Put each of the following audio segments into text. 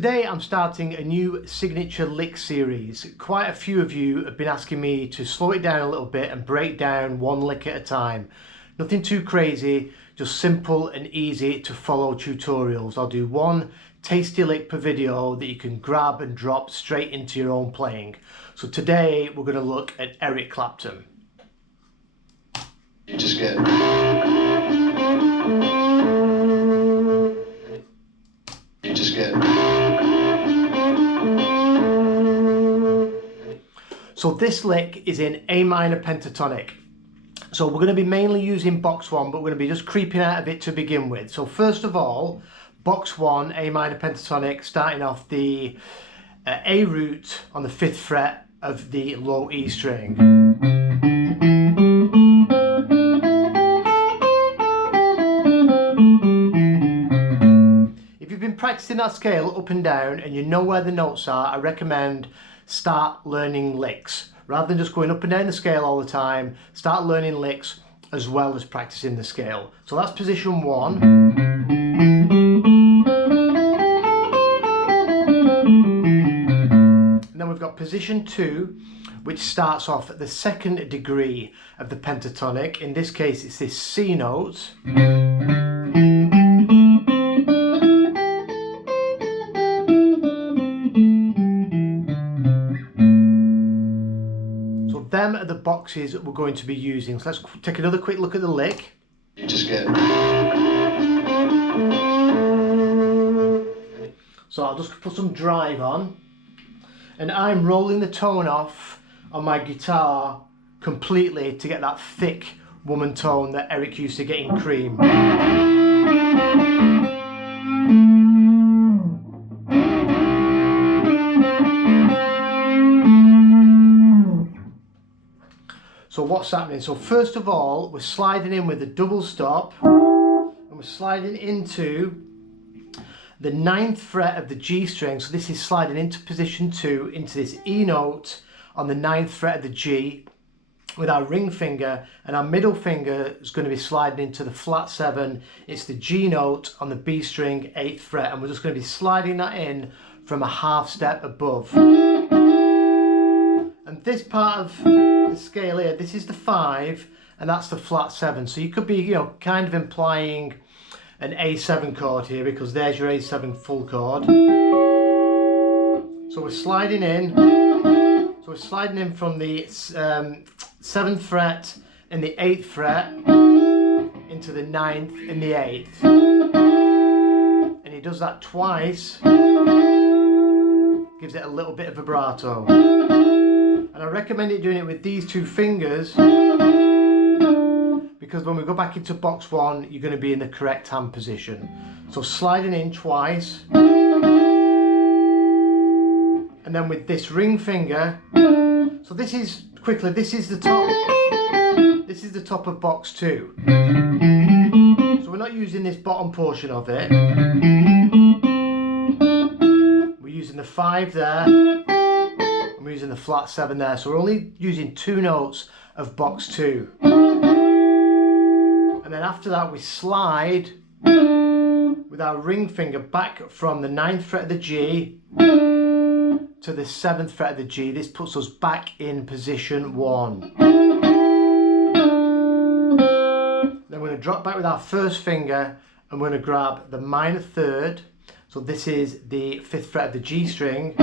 Today I'm starting a new signature lick series. Quite a few of you have been asking me to slow it down a little bit and break down one lick at a time. Nothing too crazy, just simple and easy to follow tutorials. I'll do one tasty lick per video that you can grab and drop straight into your own playing. So today we're going to look at Eric Clapton. You just get... You just get... So this lick is in A minor pentatonic. So we're going to be mainly using box one, but we're going to be just creeping out of it to begin with. So first of all, box one, A minor pentatonic, starting off the A root on the 5th fret of the low E string. If you've been practicing that scale up and down and you know where the notes are, I recommend start learning licks. Rather than just going up and down the scale all the time, start learning licks as well as practicing the scale. So that's position one. And then we've got position two, which starts off at the 2nd degree of the pentatonic. In this case, it's this C note. Them are the boxes that we're going to be using. So let's take another quick look at the lick. You just get... So I'll just put some drive on. And I'm rolling the tone off on my guitar completely to get that thick woman tone that Eric used to get in Cream. So what's happening? So first of all, we're sliding in with a double stop and we're sliding into the 9th fret of the G string. So this is sliding into position 2 into this E note on the 9th fret of the G with our ring finger, and our middle finger is going to be sliding into the flat 7. It's the G note on the B string 8th fret, and we're just going to be sliding that in from a half step above. And this part of the scale here, this is the 5 and that's the flat 7. So you could be, kind of implying an A7 chord here, because there's your A7 full chord. So we're sliding in. So we're sliding in from the 7th fret and the 8th fret into the 9th and the 8th. And he does that twice. Gives it a little bit of vibrato. And I recommend it doing it with these two fingers, because when we go back into box one, you're going to be in the correct hand position. So sliding in twice. And then with this ring finger, so this is, quickly, this is the top. This is the top of box two. So we're not using this bottom portion of it. We're using the 5 there. We're using the flat 7 there, so we're only using 2 notes of box 2. And then after that we slide with our ring finger back from the 9th fret of the G to the 7th fret of the G. This puts us back in position 1. Then we're going to drop back with our first finger and we're going to grab the minor 3rd. So this is the 5th fret of the G string.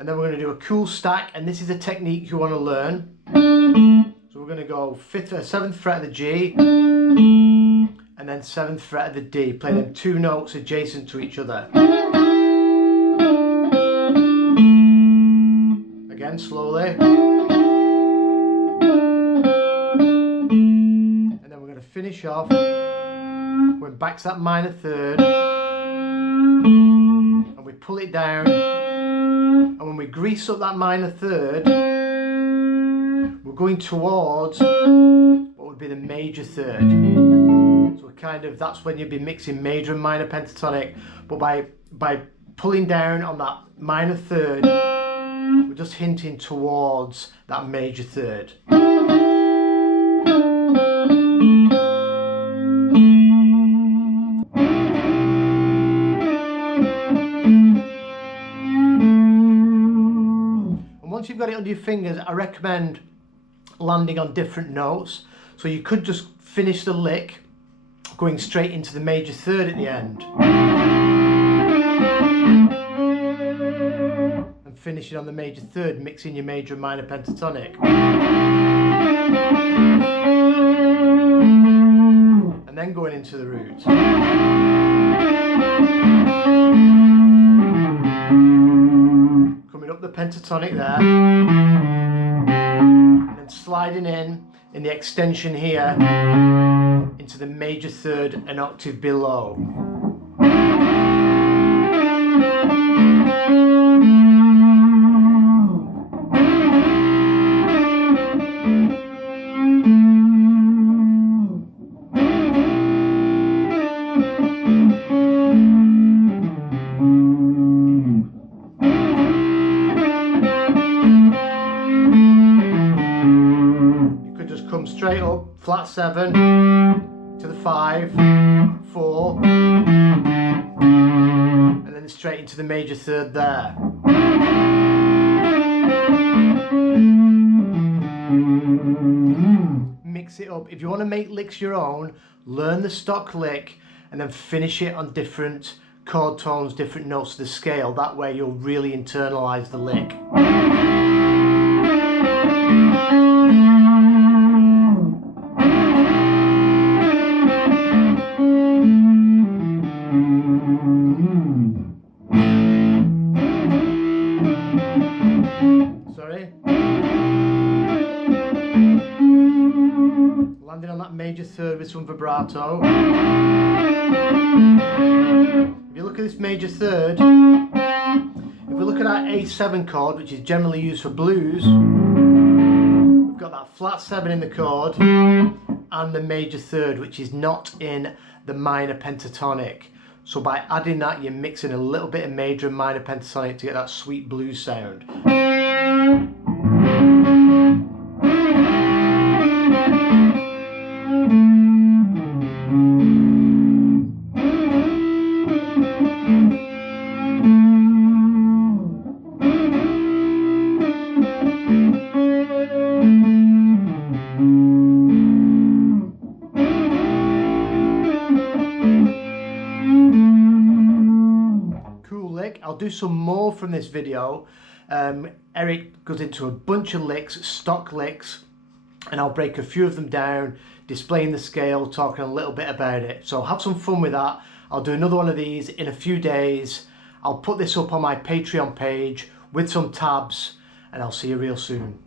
And then we're going to do a cool stack, and this is a technique you want to learn. So we're going to go 7th fret of the G and then 7th fret of the D, play them 2 notes adjacent to each other. Again, slowly. And then we're going to finish off. We're back to that minor 3rd and we pull it down. And when we grease up that minor 3rd, we're going towards what would be the major 3rd. So that's when you'd be mixing major and minor pentatonic. But by pulling down on that minor 3rd, we're just hinting towards that major 3rd. your fingers, I recommend landing on different notes. So you could just finish the lick going straight into the major third at the end. And finishing on the major third, mixing your major and minor pentatonic. And then going into the root. Coming up the pentatonic there. And then sliding in the extension here into the major third an octave below. Come straight up, flat 7 to the 5, 4, and then straight into the major third there. Mix it up. If you want to make licks your own, learn the stock lick and then finish it on different chord tones, different notes of the scale. That way you'll really internalize the lick. Sorry. Landing on that major third with some vibrato. If you look at this major third, if we look at our A7 chord, which is generally used for blues, we've got that flat 7 in the chord and the major third, which is not in the minor pentatonic. So by adding that, you're mixing a little bit of major and minor pentatonic to get that sweet blues sound. I'll do some more from this video. Eric goes into a bunch of licks, stock licks, and I'll break a few of them down, displaying the scale, talking a little bit about it. So have some fun with that. I'll do another one of these in a few days. I'll put this up on my Patreon page with some tabs, and I'll see you real soon.